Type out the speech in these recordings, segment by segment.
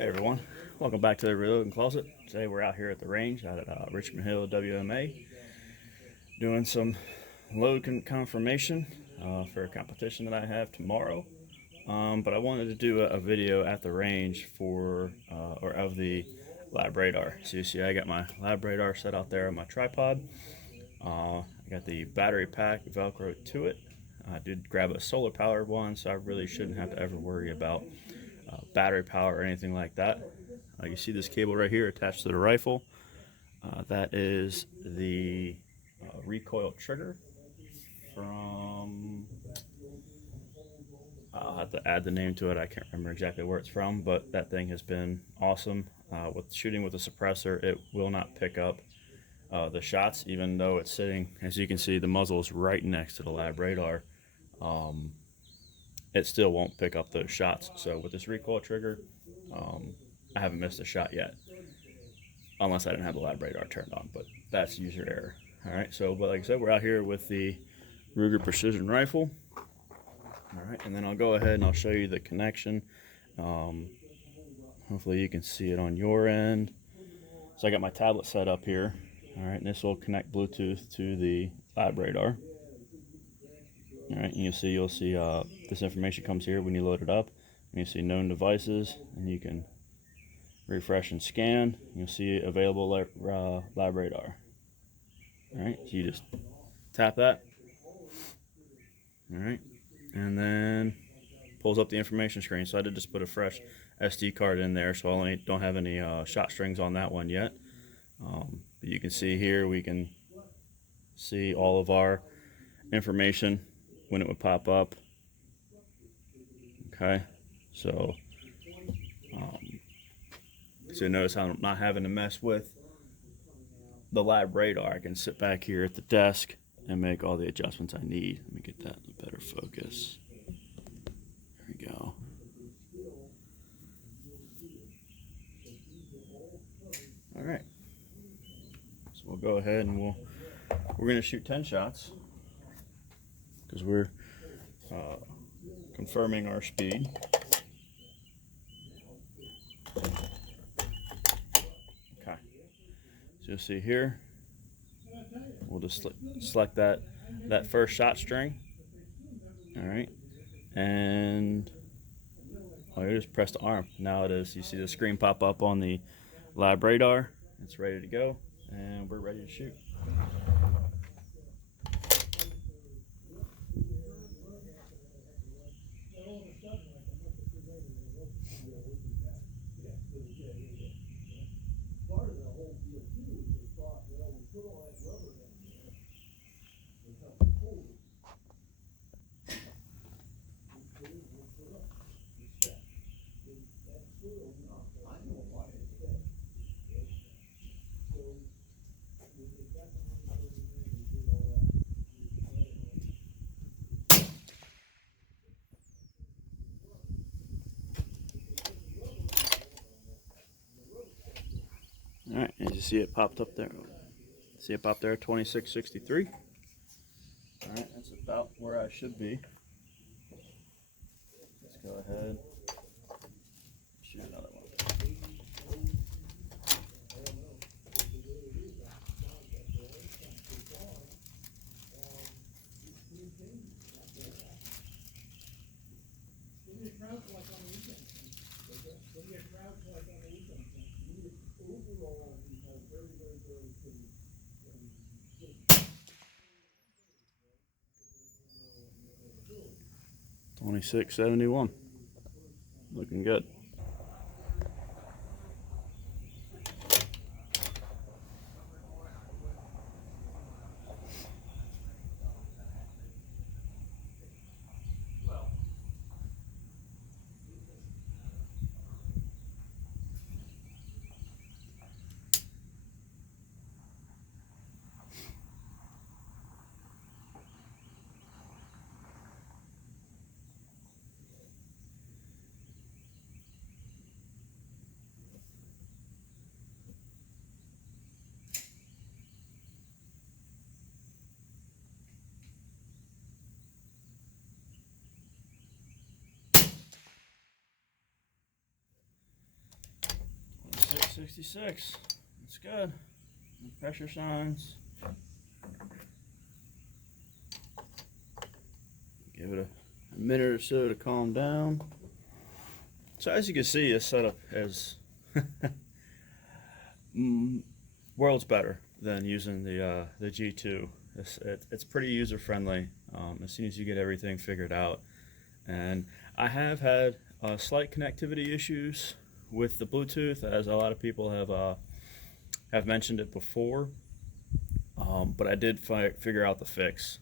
Hey everyone, welcome back to the Reloading Closet. Today we're out here at the range out at Richmond Hill WMA doing some load confirmation for a competition that I have tomorrow. But I wanted to do a video at the range for or of the Labradar. So you see I got my Labradar set out there on my tripod. I got the battery pack Velcro to it. I did grab a solar powered one, so I really shouldn't have to ever worry about battery power or anything like that. You see this cable right here attached to the rifle. That is the recoil trigger from, I'll have to add the name to it, I can't remember exactly where it's from, but that thing has been awesome. With shooting with a suppressor, it will not pick up the shots, even though it's sitting, as you can see, the muzzle is right next to the Labradar. It still won't pick up those shots. So with this recoil trigger, I haven't missed a shot yet, unless I didn't have the Labradar turned on, but that's user error. All right, so but like I said, we're out here with the Ruger Precision Rifle. All right, and then I'll go ahead and I'll show you the connection. Hopefully you can see it on your end. So I got my tablet set up here. All right, and this will connect Bluetooth to the Labradar. All right, and you'll see this information comes here when you load it up. And you see known devices, and you can refresh and scan. You'll see available Labradar. All right, so you just tap that. All right, and then pulls up the information screen. So I did just put a fresh SD card in there, so I don't have any shot strings on that one yet. But you can see here, we can see all of our information when it would pop up. Okay, so so notice how I'm not having to mess with the Labradar. I can sit back here at the desk and make all the adjustments I need. Let me get that in a better focus. There we go. All right, so we'll go ahead and we're going to shoot 10 shots because we're confirming our speed. Okay, so you'll see here, we'll just select that first shot string. All right, and you just press the arm. Now it is, you see the screen pop up on the Labradar. It's ready to go, and we're ready to shoot. All right, as you see it popped up there. See it pop there, 2663. All right, that's about where I should be. Let's go ahead, shoot another one. $26.71. Looking good. 66. That's good. Pressure signs. Give it a minute or so to calm down. So as you can see, this setup is worlds better than using the G2. It's pretty user friendly as soon as you get everything figured out. And I have had slight connectivity issues with the Bluetooth, as a lot of people have mentioned it before. But I did figure out the fix.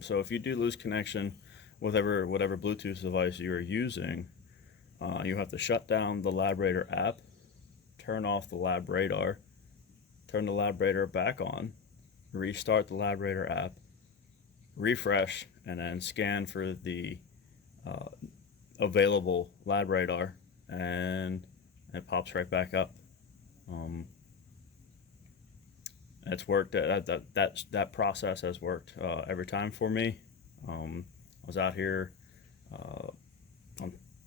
So if you do lose connection with whatever Bluetooth device you are using, you have to shut down the Labradar app, turn off the Labradar, turn the Labradar back on, restart the Labradar app, refresh, and then scan for the available Labradar, and it pops right back up. It's worked. That process has worked every time for me. I was out here a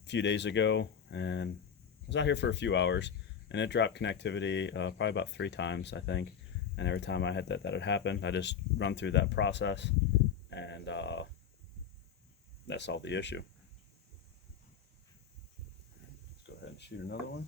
few days ago, and I was out here for a few hours, and it dropped connectivity probably about 3 times, I think. And every time I had that had happened, I just run through that process, and that solved the issue. Let's go ahead and shoot another one.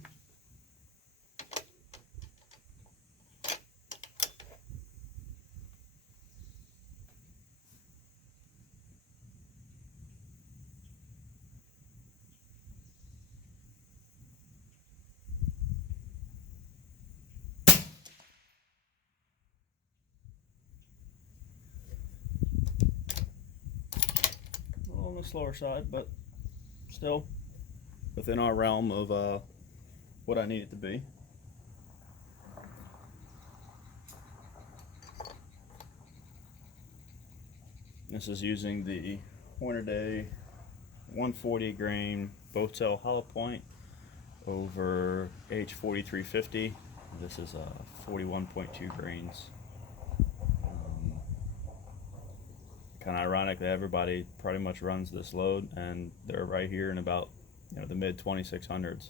On the slower side, but still within our realm of what I need it to be. This is using the Hornady 140 grain Botel hollow point over H4350. This is 41.2 grains. Kind of ironic that everybody pretty much runs this load, and they're right here in about the mid 2600s.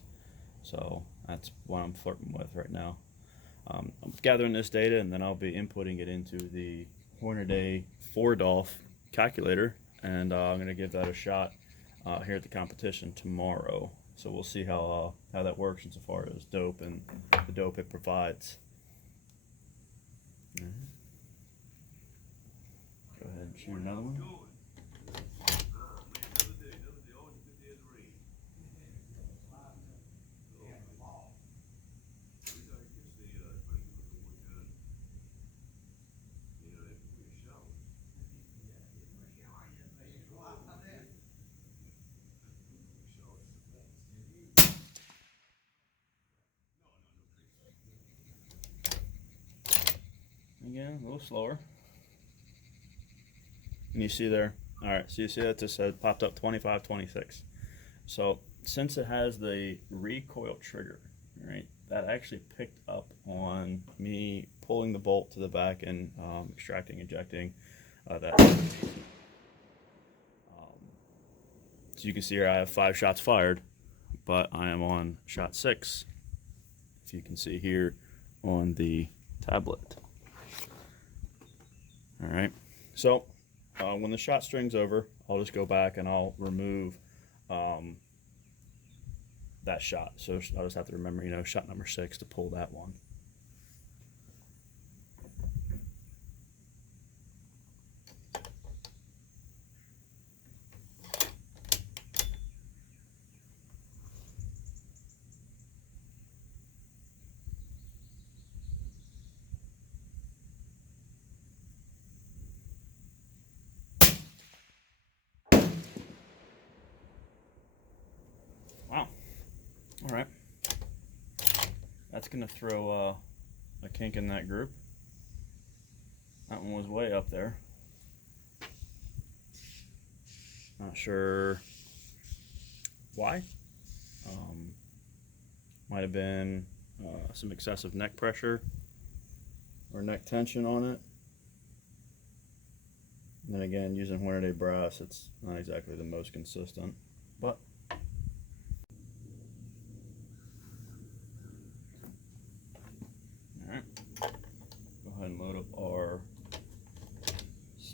So that's what I'm flirting with right now. I'm gathering this data, and then I'll be inputting it into the Hornady 4DOLF calculator, and I'm going to give that a shot here at the competition tomorrow. So we'll see how that works insofar as dope and the dope it provides. Go ahead and shoot another one. Again, a little slower. And you see there, all right, so you see that just said popped up 2526. So since it has the recoil trigger, right, that actually picked up on me pulling the bolt to the back and extracting, ejecting that. So you can see here I have 5 shots fired, but I am on shot 6, if you can see here on the tablet. All right, so when the shot string's over, I'll just go back and I'll remove that shot. So I'll just have to remember, shot number 6 to pull that one. Wow. All right. That's going to throw a kink in that group. That one was way up there. Not sure why. Might have been some excessive neck pressure or neck tension on it. And then again, using Hornady brass, it's not exactly the most consistent, but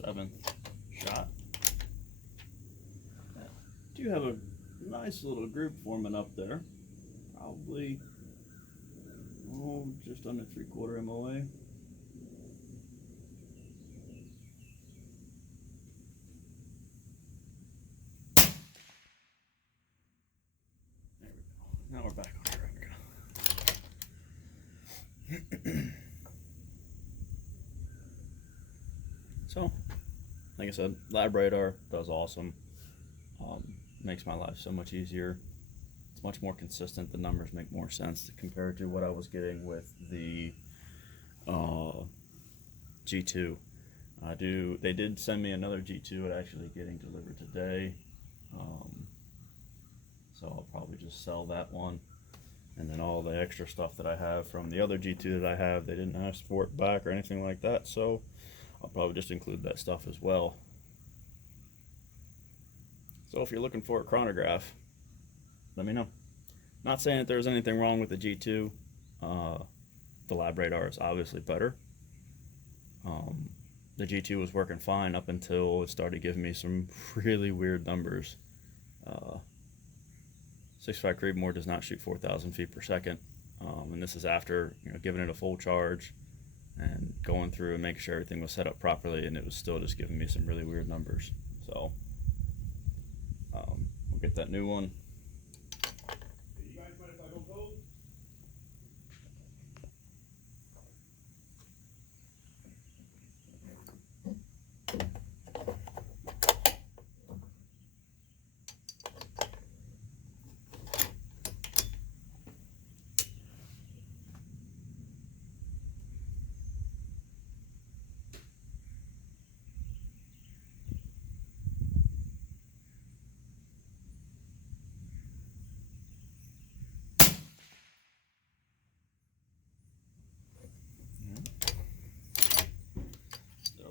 7th shot. I do have a nice little group forming up there. Probably, just under 3/4 MOA. There we go. Now we're back on track. So, like I said, Labradar does awesome. Makes my life so much easier. It's much more consistent. The numbers make more sense compared to what I was getting with the G2. They did send me another G2 actually getting delivered today. So I'll probably just sell that one. And then all the extra stuff that I have from the other G2 that I have, they didn't ask for it back or anything like that. So I'll probably just include that stuff as well. So if you're looking for a chronograph, let me know. Not saying that there's anything wrong with the G2. The Labradar is obviously better. The G2 was working fine up until it started giving me some really weird numbers. 6.5 Creedmoor does not shoot 4,000 feet per second. And this is after giving it a full charge and going through and making sure everything was set up properly, and it was still just giving me some really weird numbers. So we'll get that new one.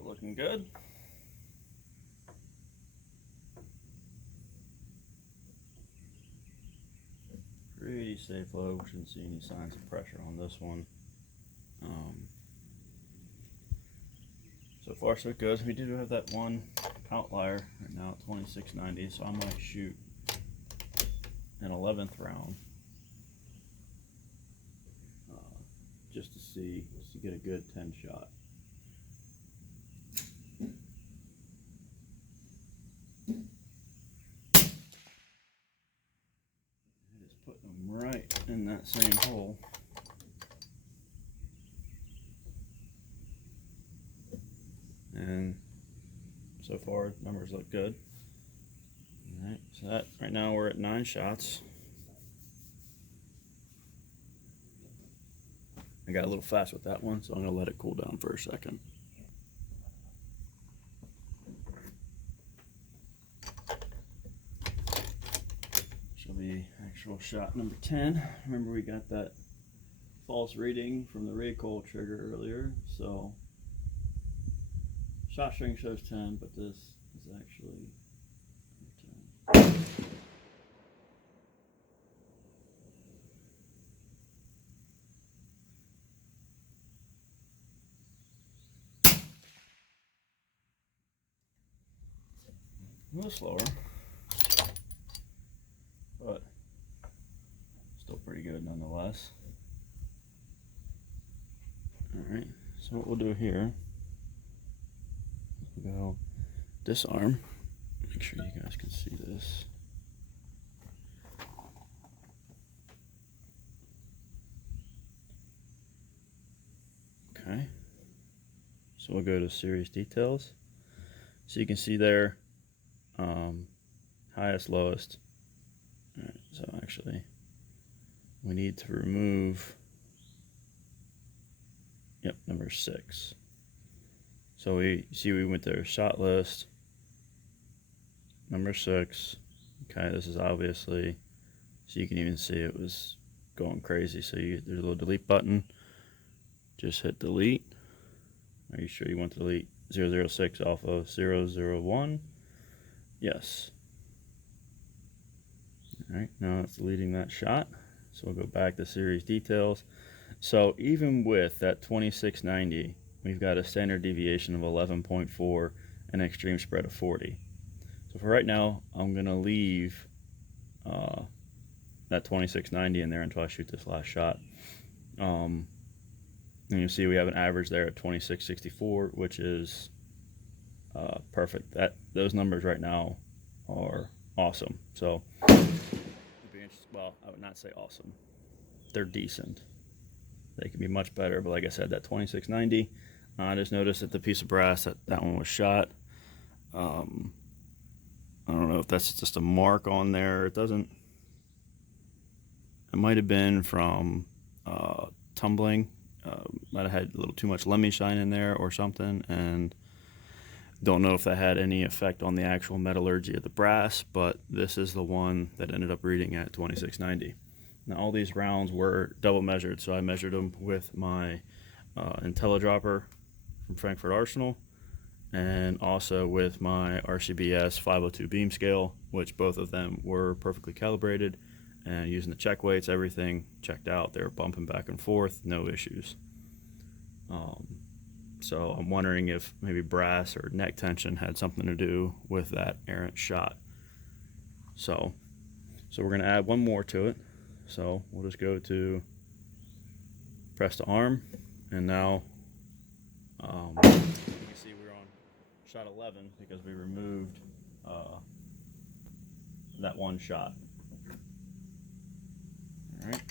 Looking good. Pretty safe low. Shouldn't see any signs of pressure on this one. So far so good. We do have that one outlier right now at 2690, so I might shoot an 11th round just to get a good 10 shot. Right in that same hole. And so far numbers look good. All right, so that right now we're at 9 shots. I got a little fast with that one, so I'm gonna let it cool down for a second. The actual shot number 10. Remember, we got that false reading from the recoil trigger earlier, so shot string shows 10, but this is actually 10. A little slower, but still pretty good nonetheless. Alright, so what we'll do here, we'll go disarm. Make sure you guys can see this. Okay, so we'll go to series details. So you can see there, highest, lowest. All right, so actually we need to remove, number 6. So we went there, shot list, number 6. Okay, this is obviously, so you can even see it was going crazy. So there's a little delete button, just hit delete. Are you sure you want to delete 006 off of 001? Yes. Alright, now it's deleting that shot. So we'll go back to series details. So even with that 2690, we've got a standard deviation of 11.4 and an extreme spread of 40. So for right now, I'm gonna leave that 2690 in there until I shoot this last shot. And you'll see we have an average there at 2664, which is perfect. Those numbers right now are awesome. So, well, I would not say awesome. They're decent. They can be much better, but like I said, that 2690, I just noticed that the piece of brass that one was shot. I don't know if that's just a mark on there. It doesn't. It might have been from tumbling. Might have had a little too much lemmy shine in there or something, and don't know if that had any effect on the actual metallurgy of the brass, but this is the one that ended up reading at 2690. Now all these rounds were double measured, so I measured them with my IntelliDropper from Frankfurt Arsenal, and also with my RCBS 502 beam scale, which both of them were perfectly calibrated, and using the check weights, everything checked out. They were bumping back and forth, no issues. So I'm wondering if maybe brass or neck tension had something to do with that errant shot. So we're going to add one more to it. So we'll just go to press to arm, and now you can see we're on shot 11 because we removed that one shot. All right.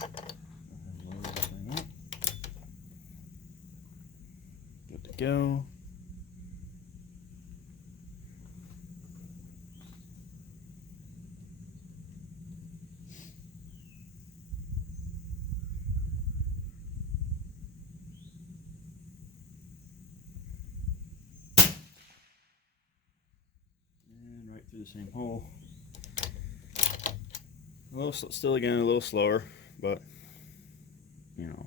Load this thing up. Good to go. And right through the same hole. Still again a little slower, but you know,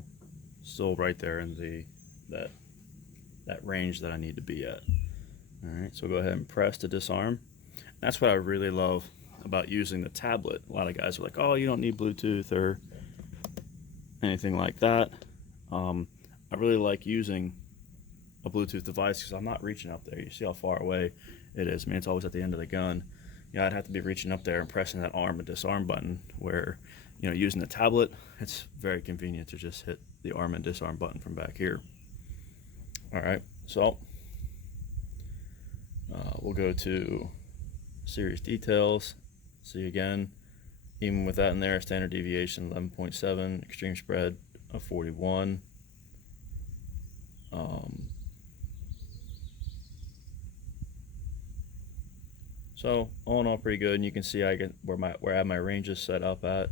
still right there in that range that I need to be at. All right, so go ahead and press to disarm. That's what I really love about using the tablet. A lot of guys are like, oh, you don't need Bluetooth or anything like that. I really like using a Bluetooth device because I'm not reaching up there. You see how far away it is. I mean, it's always at the end of the gun. I'd have to be reaching up there and pressing that arm and disarm button, where, using the tablet, it's very convenient to just hit the arm and disarm button from back here. All right, so we'll go to series details. See again, even with that in there, standard deviation 11.7, extreme spread of 41. So all in all, pretty good. And you can see I get where I have my ranges set up at.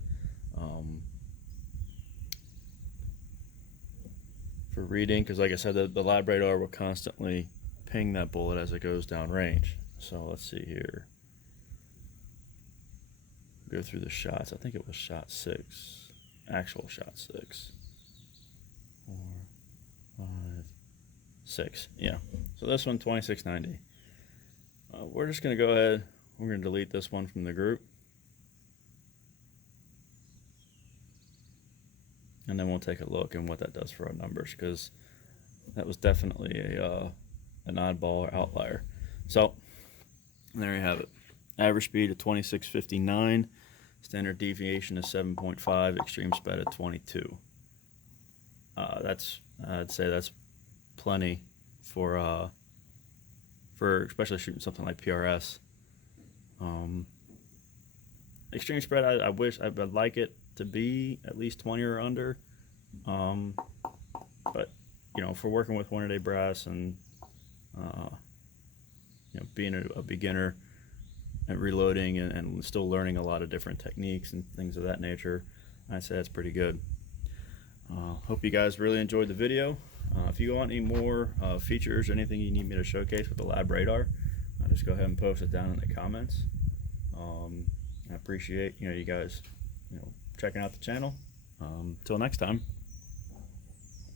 For reading, because like I said, the Labradar will constantly ping that bullet as it goes down range. So let's see here. Go through the shots. I think it was shot 6, actual shot 6, 4, 5, 6. Yeah. So this one 2690. We're just going to go ahead, we're going to delete this one from the group. And then we'll take a look and what that does for our numbers, because that was definitely an oddball or outlier. So there you have it. Average speed of 2659, standard deviation is 7.5, extreme spread of 22. I'd say that's plenty for especially shooting something like PRS. Extreme spread, I wish I would like it to be at least 20 or under, but for working with one-a-day brass and being a beginner and reloading and still learning a lot of different techniques and things of that nature, I'd say that's pretty good. Hope you guys really enjoyed the video. If you want any more features or anything you need me to showcase with the Labradar, just go ahead and post it down in the comments. I appreciate you guys checking out the channel. Till next time.